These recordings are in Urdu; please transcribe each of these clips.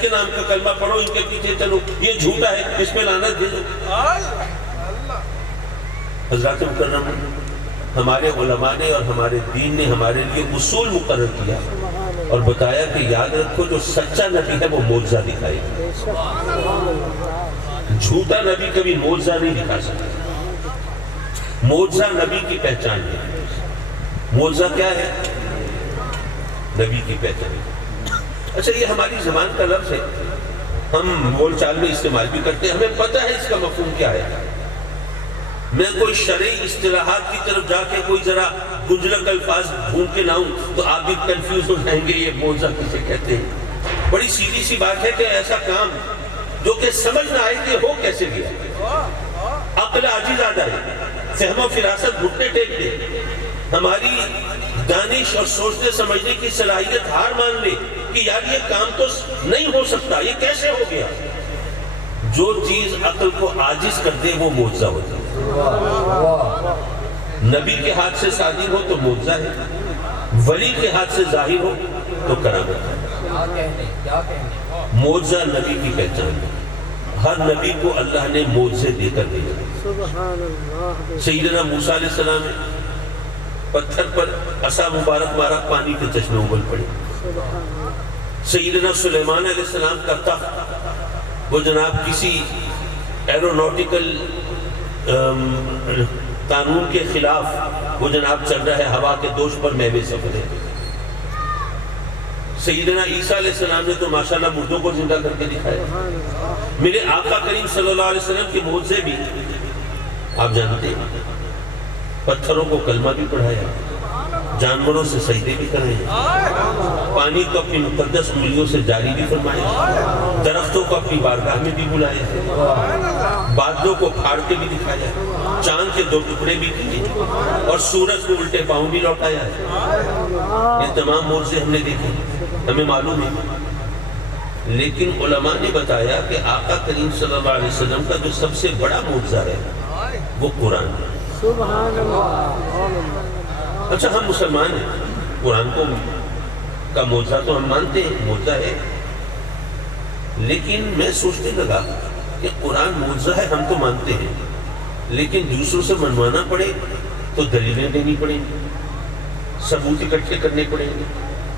کے نام کا کلمہ پڑھو، ان کے پیچھے چلو، یہ جھوٹا ہے، اس پہ لعنت بھیجو۔ حضرات مکرم، ہمارے علماء نے اور ہمارے دین نے ہمارے لیے اصول مقرر کیا اور بتایا کہ یاد رکھو جو سچا نبی ہے وہ معجزہ دکھائے گا، جھوٹا نبی کبھی معجزہ نہیں دکھا سکتا۔ معجزہ نبی کی پہچان ہے۔ معجزہ کیا ہے؟ نبی کی پہچان۔ اچھا، یہ ہماری زبان کا لفظ ہے، ہم بول چال میں استعمال بھی کرتے ہیں، ہمیں پتہ ہے اس کا مفہوم کیا ہے۔ میں کوئی شرعی اصطلاحات کی طرف جا کے کوئی ذرا گنجلک الفاظ ڈھونڈ کے لاؤں تو آپ بھی کنفیوز ہو جائیں گے یہ معجزہ کسے کہتے ہیں۔ بڑی سیدھی سی بات ہے کہ ایسا کام جو کہ سمجھ نہ آئے کہ ہو کیسے گیا، عقل عاجز آ جائے، فہم و فراست گھٹنے ٹیک دے، ہماری دانش اور سوچنے سمجھنے کی صلاحیت ہار مان لے کہ یار یہ کام تو نہیں ہو سکتا، یہ کیسے ہو گیا۔ جو چیز عقل کو عاجز کر دے وہ معجزہ ہوتا ہے۔ نبی کے ہاتھ سے صادر ہو تو معجزہ ہے، ولی کے ہاتھ سے ظاہر ہو تو کرامت ہے۔ معجزہ نبی کی پہچان ہے، ہر نبی کو اللہ نے معجزے دے کر دیا۔ سیدنا موسیٰ علیہ السلام نے پتھر پر عصا مبارک مارا، پانی کے چشمے ابل پڑے۔ سیدنا سلیمان علیہ السلام کا تخت وہ جناب کسی ایرونوٹیکل قانون کے خلاف وہ جناب چل رہا ہے، ہوا کے دوش پر میوے سفرے۔ سیدنا عیسیٰ علیہ السلام نے تو ماشاءاللہ مردوں کو زندہ کر کے دکھایا۔ میرے آقا کریم صلی اللہ علیہ وسلم کے معجزے بھی آپ جانتے ہیں، پتھروں کو کلمہ بھی پڑھایا، جانوروں سے سجدے بھی کرائے، پانی کو اپنی مقدس انگلیوں سے جاری بھی فرمایا، درختوں کو اپنی بارگاہ میں بھی بلائے، بادلوں کو پھاڑ کے بھی دکھایا، چاند کے 2 ٹکڑے بھی کیے اور سورج کو الٹے پاؤں بھی لوٹایا ہے۔ یہ تمام معجزے ہم نے دیکھے، ہمیں معلوم ہے، لیکن علماء نے بتایا کہ آقا کریم صلی اللہ علیہ وسلم کا جو سب سے بڑا معجزہ ہے وہ قرآن ہے۔ سبحان اللہ۔ اچھا، ہم مسلمان ہیں، قرآن کا معجزہ تو ہم مانتے ہیں، معجزہ ہے، لیکن میں سوچنے لگا کہ قرآن معجزہ ہے ہم تو مانتے ہیں، لیکن دوسروں سے منوانا پڑے تو دلیلیں دینی پڑیں گی، ثبوت اکٹھے کرنے پڑیں گے،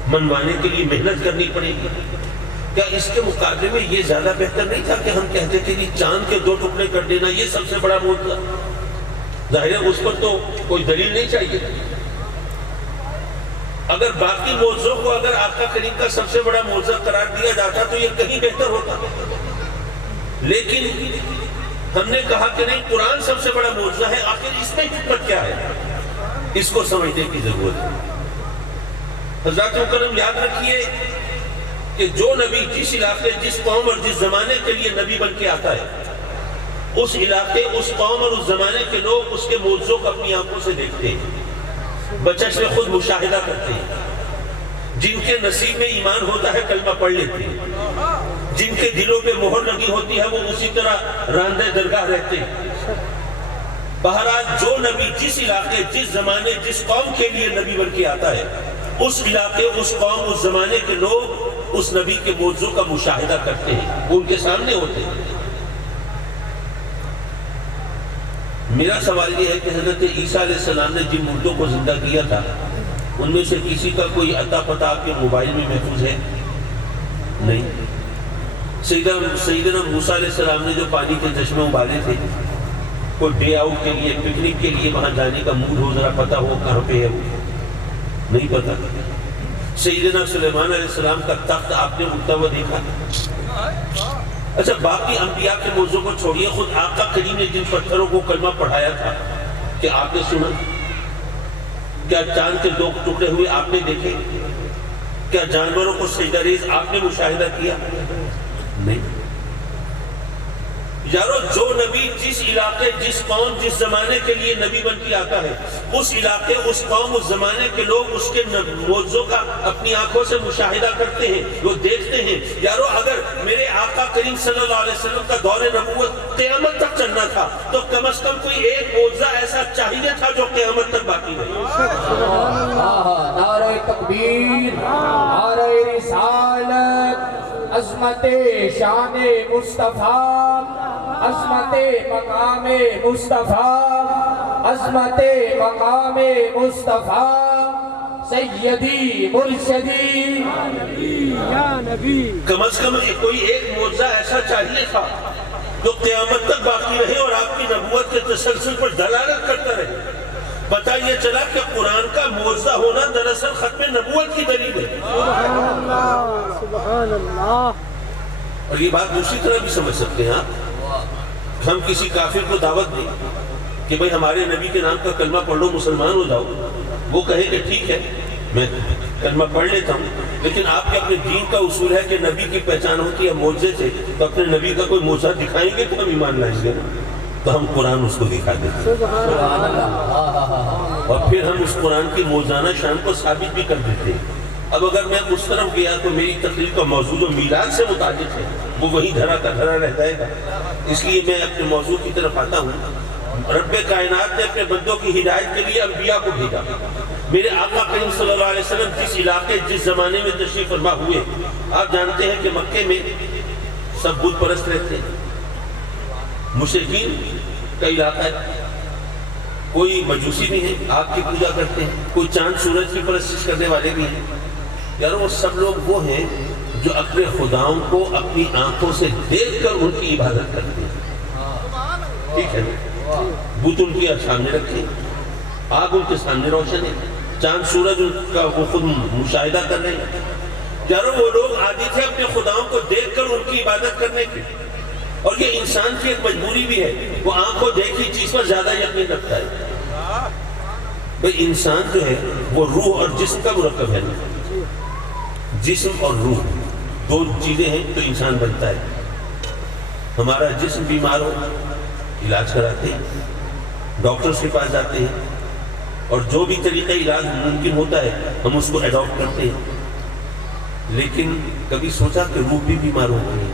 منوانے کے لیے محنت کرنی پڑے گی۔ کیا اس کے مقابلے میں یہ زیادہ بہتر نہیں تھا کہ ہم کہتے کہ چاند کے 2 ٹکڑے کر دینا یہ سب سے بڑا معجزہ؟ ظاہر ہے اس پر تو کوئی دلیل نہیں چاہیے۔ اگر باقی معجزوں کو اگر آقا کریم کا سب سے بڑا معجزہ قرار دیا جاتا تو یہ کہیں بہتر ہوتا، لیکن ہم نے کہا کہ نہیں، قرآن سب سے بڑا معجزہ ہے، آخر اس میں حکمت کیا ہے، اس کو سمجھنے کی ضرورت ہے۔ حضرات مکرم، یاد رکھیے کہ جو نبی جس علاقے، جس قوم اور جس زمانے کے لیے نبی بن کے آتا ہے، اس علاقے، اس قوم اور اس زمانے کے لوگ اس کے معجزوں کو اپنی آنکھوں سے دیکھتے ہیں، بچش میں خود مشاہدہ کرتے ہیں۔ جن کے نصیب میں ایمان ہوتا ہے کلمہ پڑھ لیتے ہیں، جن کے دلوں پہ مہر لگی ہوتی ہے وہ اسی طرح راندہ درگاہ رہتے ہیں۔ بہرحال جو نبی جس علاقے، جس زمانے، جس قوم کے لیے نبی بن کے آتا ہے، اس علاقے، اس قوم، اس زمانے کے لوگ اس نبی کے معجزوں کا مشاہدہ کرتے ہیں، وہ ان کے سامنے ہوتے ہیں۔ میرا سوال یہ ہے کہ حضرت عیسیٰ علیہ السلام نے جن مردوں کو زندہ کیا تھا ان میں سے کسی کا کوئی عطا پتہ آپ کے موبائل میں محفوظ ہے؟ نہیں۔ سیدنا موسیٰ علیہ السلام نے جو پانی کے چشمے ابالے تھے، کوئی ڈے آؤٹ کے لیے، پکنک کے لیے وہاں جانے کا موڈ ہو، ذرا پتہ ہو کہاں پہ ہے وہ؟ نہیں پتہ۔ سیدنا سلیمان علیہ السلام کا تخت آپ نے اٹھتا ہوا دیکھا؟ اچھا، باقی انبیاء کے موضوع کو چھوڑیے، خود آقا کریم نے جن پتھروں کو کلمہ پڑھایا تھا کہ آپ نے سنا؟ کیا چاند کے 2 ٹکڑے ہوئے آپ نے دیکھے؟ کیا جانوروں کو سجدہ ریز آپ نے مشاہدہ کیا؟ نہیں۔ یارو، جو نبی جس علاقے، جس قوم، جس زمانے کے لیے نبی بن کے آتا ہے، اس علاقے، اس قوم، اس زمانے کے لوگ اس کے معجزوں کا اپنی آنکھوں سے مشاہدہ کرتے ہیں، وہ دیکھتے ہیں۔ یارو، اگر میرے آقا کریم صلی اللہ علیہ وسلم کا دور نبوت قیامت تک چلنا تھا تو کم از کم کوئی ایک معجزہ ایسا چاہیے تھا جو قیامت تک باقی رہے۔ نعرہ تکبیر، نعرہ رسالت، عظمت شان مصطفیٰ، عظمت مقام مصطفیٰ، عظمت مقام مصطفیٰ، سیدی مرشدی یا نبی کم از کم کوئی ایک معجزہ ایسا چاہیے تھا جو قیامت تک باقی رہے اور آپ کی نبوت کے تسلسل پر دلالت کرتا رہے۔ پتہ یہ چلا کہ قرآن کا معجزہ ہونا دراصل ختم نبوت کی دلیل ہے۔ سبحان اللہ سبحان اللہ۔ اور یہ بات دوسری طرح بھی سمجھ سکتے ہیں آپ۔ ہم کسی کافر کو دعوت دیں کہ بھئی ہمارے نبی کے نام کا کلمہ پڑھ لو، مسلمان ہو جاؤ، وہ کہے کہ ٹھیک ہے میں کلمہ پڑھ لیتا ہوں، لیکن آپ کے اپنے دین کا اصول ہے کہ نبی کی پہچان ہوتی ہے معجزے سے، تو اپنے نبی کا کوئی معجزہ دکھائیں گے تو ہم ایمان لائیں گے، تو ہم قرآن اس کو دکھا دیں گے سبحان اللہ۔ اور پھر ہم اس قرآن کی موجزانہ شان کو ثابت بھی کر دیتے ہیں۔ اب اگر میں اس طرف گیا تو میری تقریر کا موضوع جو میلاد سے متعلق ہے وہ وہی دھرا کا دھرا رہ جائے گا، اس لیے میں اپنے موضوع کی طرف آتا ہوں۔ رب کائنات نے اپنے بندوں کی ہدایت کے لیے انبیاء کو بھیجا۔ میرے آقا کریم صلی اللہ علیہ وسلم جس علاقے جس زمانے میں تشریف فرما ہوئے، آپ جانتے ہیں کہ مکے میں سب بت پرست رہتے ہیں، مشرکین کا علاقہ ہے، کوئی مجوسی بھی ہیں آگ کی پوجا کرتے ہیں، کوئی چاند سورج کی پرستش کرنے والے بھی ہیں۔ یار وہ سب لوگ وہ ہیں جو اپنے خداؤں کو اپنی آنکھوں سے دیکھ کر ان کی عبادت کرتے ہیں، ٹھیک ہے نا؟ بت ان کی سامنے رکھے، آگ ان کے سامنے روشن ہے، چاند سورج ان کا وہ خود مشاہدہ کر رہے ہیں۔ یارو وہ لوگ عادی تھے اپنے خداؤں کو دیکھ کر ان کی عبادت کرنے کی، اور یہ انسان کی ایک مجبوری بھی ہے، وہ آنکھوں دیکھی چیز پر زیادہ یقین رکھتا ہے۔ بھئی انسان جو ہے وہ روح اور جسم کا مرکب ہے، جسم اور روح دو چیزیں ہیں تو انسان بنتا ہے۔ ہمارا جسم بیمار ہو علاج کراتے ہیں، ڈاکٹرز کے پاس جاتے ہیں، اور جو بھی طریقہ علاج ممکن ہوتا ہے ہم اس کو ایڈاپٹ کرتے ہیں، لیکن کبھی سوچا کہ روح بھی بیمار ہوتی ہے؟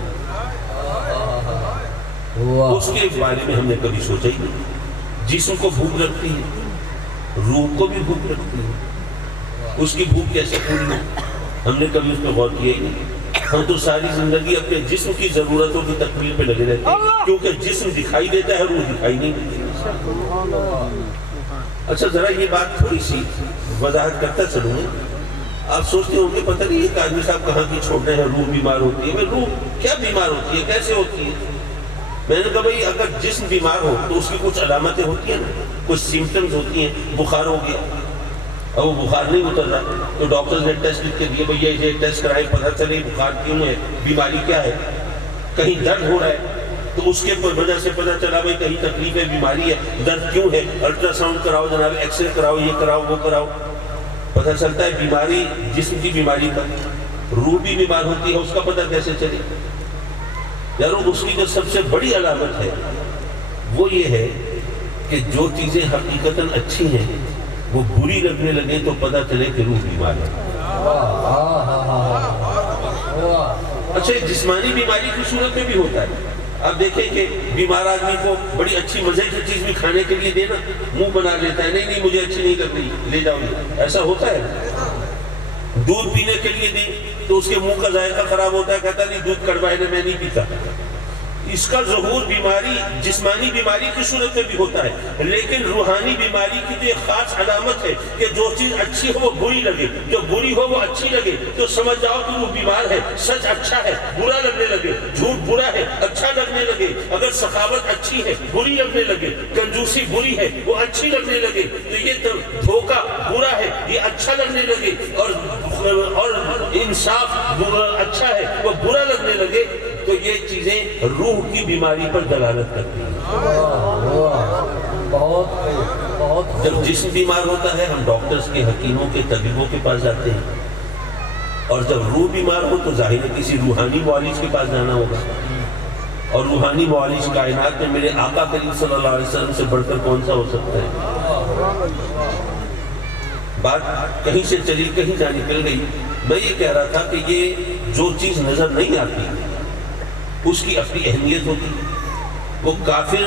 اس کے بارے میں ہم نے کبھی سوچا ہی نہیں۔ جسم کو بھوک لگتی ہے، روح کو بھی بھوک لگتی ہے، اس کی بھوک کیسے پوری ہو ہم نے کبھی اس پہ غور کیا ہی نہیں۔ ہم تو ساری زندگی اپنے جسم کی ضرورتوں کی تکمیل پہ لگے رہتے ہیں، کیونکہ جسم دکھائی دیتا ہے، روح دکھائی نہیں دیتی۔ اچھا ذرا یہ بات تھوڑی سی وضاحت کرتا چلوں گا۔ آپ سوچتے ہوں گے پتہ نہیں ایک آدمی صاحب کہاں کی چھوڑ رہے ہیں، روح بیمار ہوتی ہے۔ روح کیا بیمار ہوتی ہے، کیسے ہوتی ہے؟ میں نے کہا بھئی اگر جسم بیمار ہو تو اس کی کچھ علامتیں ہوتی ہیں نا، کچھ سمپٹمز ہوتی ہیں۔ بخار ہو گیا اور وہ بخار نہیں اتر رہا تو ڈاکٹرز نے ٹیسٹ لکھ کے دیے، بھئی یہ ٹیسٹ کرائیں، پتہ چلے بخار کیوں ہے، بیماری کیا ہے۔ کہیں درد ہو رہا ہے تو اس کے وجہ سے پتہ چلا بھئی کہیں تکلیف ہے، بیماری ہے، درد کیوں ہے، الٹرا ساؤنڈ کراؤ جناب، ایکس رے کراؤ، یہ کراؤ وہ کراؤ، پتہ چلتا ہے بیماری جسم کی بیماری کا۔ روح بھی بیمار ہوتی ہے، اس کا پتہ کیسے چلے؟ یارو اس کی جو سب سے بڑی علامت ہے وہ یہ ہے کہ جو چیزیں حقیقتاً اچھی ہیں وہ بری لگنے لگے تو پتہ چلے کہ روح بیمار ہے۔ اچھا جسمانی بیماری کی صورت میں بھی ہوتا ہے۔ آپ دیکھیں کہ بیمار آدمی کو بڑی اچھی مزے کی چیز بھی کھانے کے لیے دینا، منہ بنا لیتا ہے، نہیں مجھے اچھی نہیں لگ رہی، لے جاؤ، ایسا ہوتا ہے۔ دودھ پینے کے لیے دیں تو اس کے منہ کا ذائقہ خراب ہوتا ہے، کہتا نہیں دودھ کڑوا ہے میں نہیں پیتا۔ اس کا ظہور بیماری جسمانی بیماری کی صورت میں بھی ہوتا ہے، لیکن روحانی بیماری کی تو ایک خاص علامت ہے کہ جو چیز اچھی ہو وہ بری لگے، جو بری ہو وہ اچھی لگے، تو سمجھ جاؤ کہ وہ بیمار ہے۔ سچ اچھا ہے برا لگنے لگے، جھوٹ برا ہے اچھا لگنے لگے، اگر سخاوت اچھی ہے بری لگنے لگے، کنجوسی بری ہے وہ اچھی لگنے لگے، تو یہ دھوکہ برا ہے یہ اچھا لگنے لگے، اور انصاف اچھا ہے وہ برا لگنے لگے، تو یہ چیزیں روح کی بیماری پر دلالت کرتی ہیں۔ جب جسم بیمار ہوتا ہے ہم ڈاکٹرز کے، حکیموں کے، طبیبوں کے پاس جاتے ہیں، اور جب روح بیمار ہو تو ظاہر ہے کسی روحانی معالج کے پاس جانا ہوگا، اور روحانی معالج کائنات میں میرے آقا کریم صلی اللہ علیہ وسلم سے بڑھ کر کون سا ہو سکتا ہے؟ بات کہیں سے چلی کہیں جا نکل گئی۔ میں یہ کہہ رہا تھا کہ یہ جو چیز نظر نہیں آتی اس کی اپنی اہمیت ہوتی ہے، وہ کافر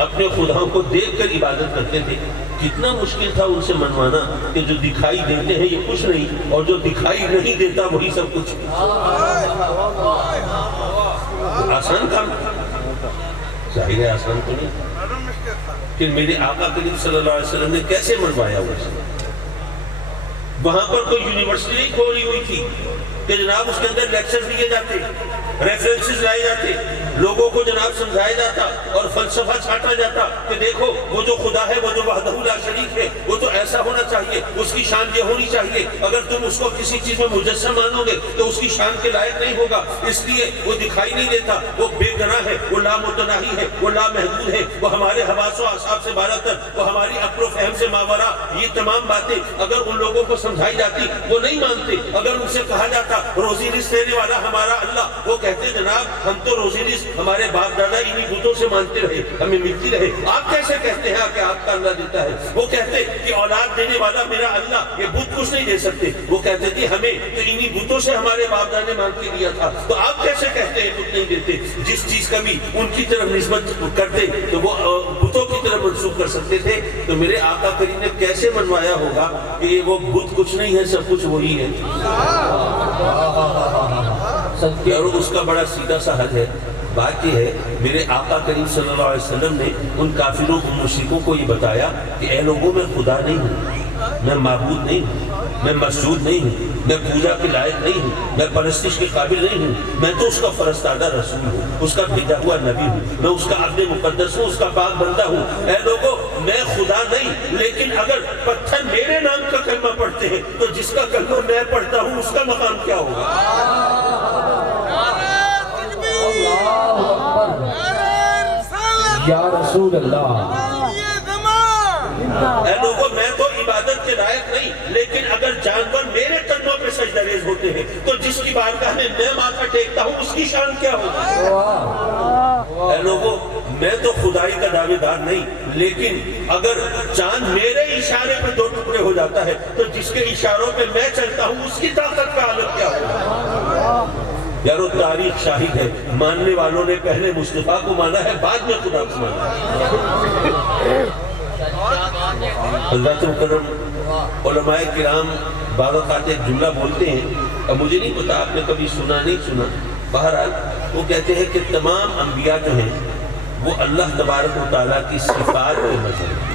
اپنے خداؤں کو دیکھ کر عبادت کرتے تھے. کتنا مشکل تھا ان سے منوانا کہ جو دکھائی دیتے ہیں یہ کچھ نہیں اور جو دکھائی نہیں دیتا وہی سب کچھ. آسان کام ظاہر ہے آسان تو نہیں. پھر میرے آقا کریم صلی اللہ علیہ وسلم نے کیسے منوایا اسے؟ وہاں پر کوئی یونیورسٹی نہیں کھولی ہوئی تھی کہ جناب اس کے اندر لیکچر دیے جاتے، ریفرنسز لائے جاتے، لوگوں کو جناب سمجھایا جاتا اور فلسفہ چھاٹا جاتا کہ دیکھو وہ جو خدا ہے، وہ جو وحدہ لا شریک ہے، وہ تو ایسا ہونا چاہیے، اس کی شان یہ ہونی چاہیے. اگر تم اس کو کسی چیز میں مجسم مانو گے تو اس کی شان کے لائق نہیں ہوگا، اس لیے وہ دکھائی نہیں دیتا، وہ بے گناہ ہے، وہ لامتناہی ہے، وہ لامحدود ہے، وہ ہمارے حواس و اعصاب سے بالا تر، وہ ہماری عقل و فہم سے ماورا. یہ تمام باتیں اگر ان لوگوں کو سمجھائی جاتی وہ نہیں مانتے. اگر ان سے کہا جاتا روزی رزق دینے والا ہمارا اللہ، وہ کہتے جناب ہم تو روزی رزق ہمارے باپ دادا انہی بتوں سے مانتے رہے، ہمیں ملتی رہے، آپ کیسے کہتے ہیں کہ آپ کا اللہ دیتا ہے؟ وہ کہتے کہ اولاد دینے والا میرا اللہ، یہ بت کچھ نہیں دے سکتے. وہ کہتے تھے ہمیں تو انہی بتوں سے ہمارے باپ دادا نے مانگ کے دیا تھا، تو آپ کیسے کہتے ہیں بت نہیں دیتے؟ جس چیز کا بھی ان کی طرف نسبت کرتے تو وہ بتوں کی طرف منسوخ کر سکتے تھے. تو میرے آقا کریم نے کیسے منوایا ہوگا کہ وہ بت کچھ نہیں ہے، سب کچھ وہی ہے. اور اس کا بڑا سیدھا سا حل ہے. بات یہ ہے میرے آقا کریم صلی اللہ علیہ وسلم نے ان کافروں کو مشرکوں کو یہ بتایا کہ اے لوگوں میں خدا نہیں ہوں، میں معبود نہیں ہوں، میں مسجود نہیں ہوں، میں پوجا کے لائق نہیں ہوں، میں پرستش کے قابل نہیں ہوں، میں تو اس کا فرستادہ رسول ہوں، اس کا بھیجا ہوا نبی ہوں، میں اس کا عبد مقدس ہوں، اس کا پاک بندہ ہوں. اے لوگوں میں خدا نہیں، لیکن اگر پتھر میرے نام کا کلمہ پڑھتے ہیں تو جس کا کلمہ میں پڑھتا ہوں اس کا مقام کیا ہوگا؟ یا رسول اللہ. اے لوگوں میں تو عبادت کے لائق نہیں، لیکن اگر جانور میرے قدموں پہ سجدہ ریز ہوتے ہیں تو جس کی بارگاہ میں میں ماتھا ٹیکتا ہوں اس کی شان کیا ہوگی؟ اے لوگوں میں تو خدائی کا دعوے دار نہیں، لیکن اگر چاند میرے اشارے پہ دو ٹکڑے ہو جاتا ہے تو جس کے اشاروں پہ میں چلتا ہوں اس کی طاقت کا حالت کیا ہوگا؟ یارو تاریخ شاہد ہے، ماننے والوں نے پہلے مصطفیٰ کو مانا ہے، بعد میں خدا کو مانا ہے. حضرات مکرم علماء کرام بعض اوقات ایک جملہ بولتے ہیں، اب مجھے نہیں پتا آپ نے کبھی سنا نہیں سنا، بہرحال وہ کہتے ہیں کہ تمام انبیاء جو ہیں وہ اللہ تبارک و تعالیٰ کی صفات کے مظہر ہیں.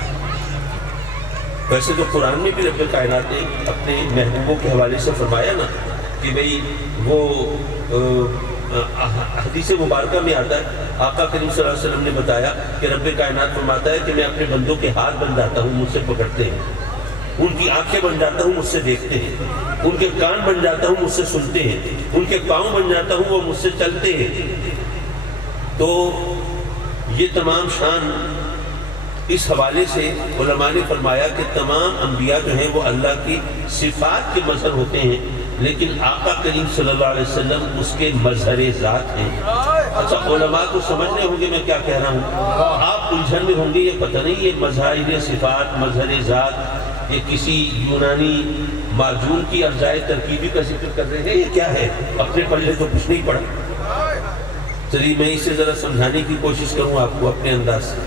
ویسے تو قرآن میں بھی رب کائنات نے اپنے محبوبوں کے حوالے سے فرمایا نا کہ بھئی وہ حدیث مبارکہ میں آتا ہے، آقا کریم صلی اللہ علیہ وسلم نے بتایا کہ رب کائنات فرماتا ہے کہ میں اپنے بندوں کے ہاتھ بن جاتا ہوں، مجھ سے پکڑتے ہیں، ان کی آنکھیں بن جاتا ہوں، مجھ سے دیکھتے ہیں، ان کے کان بن جاتا ہوں، مجھ سے سنتے ہیں، ان کے پاؤں بن جاتا ہوں، وہ مجھ سے چلتے ہیں. تو یہ تمام شان اس حوالے سے علماء نے فرمایا کہ تمام انبیاء جو ہیں وہ اللہ کی صفات کے مظہر ہوتے ہیں، لیکن آقا کریم صلی اللہ علیہ وسلم اس کے مظہر ذات ہیں. اچھا علماء کو سمجھ رہے ہوں گے میں کیا کہہ رہا ہوں، آپ الجھن میں ہوں گے یہ پتہ نہیں یہ مظاہر صفات مظہر ذات یہ کسی یونانی معجون کی ارجائے ترکیبی کا ذکر کر رہے ہیں، یہ کیا ہے؟ اپنے پلے تو کچھ نہیں پڑا. چلیے میں اسے ذرا سمجھانے کی کوشش کروں آپ کو اپنے انداز سے.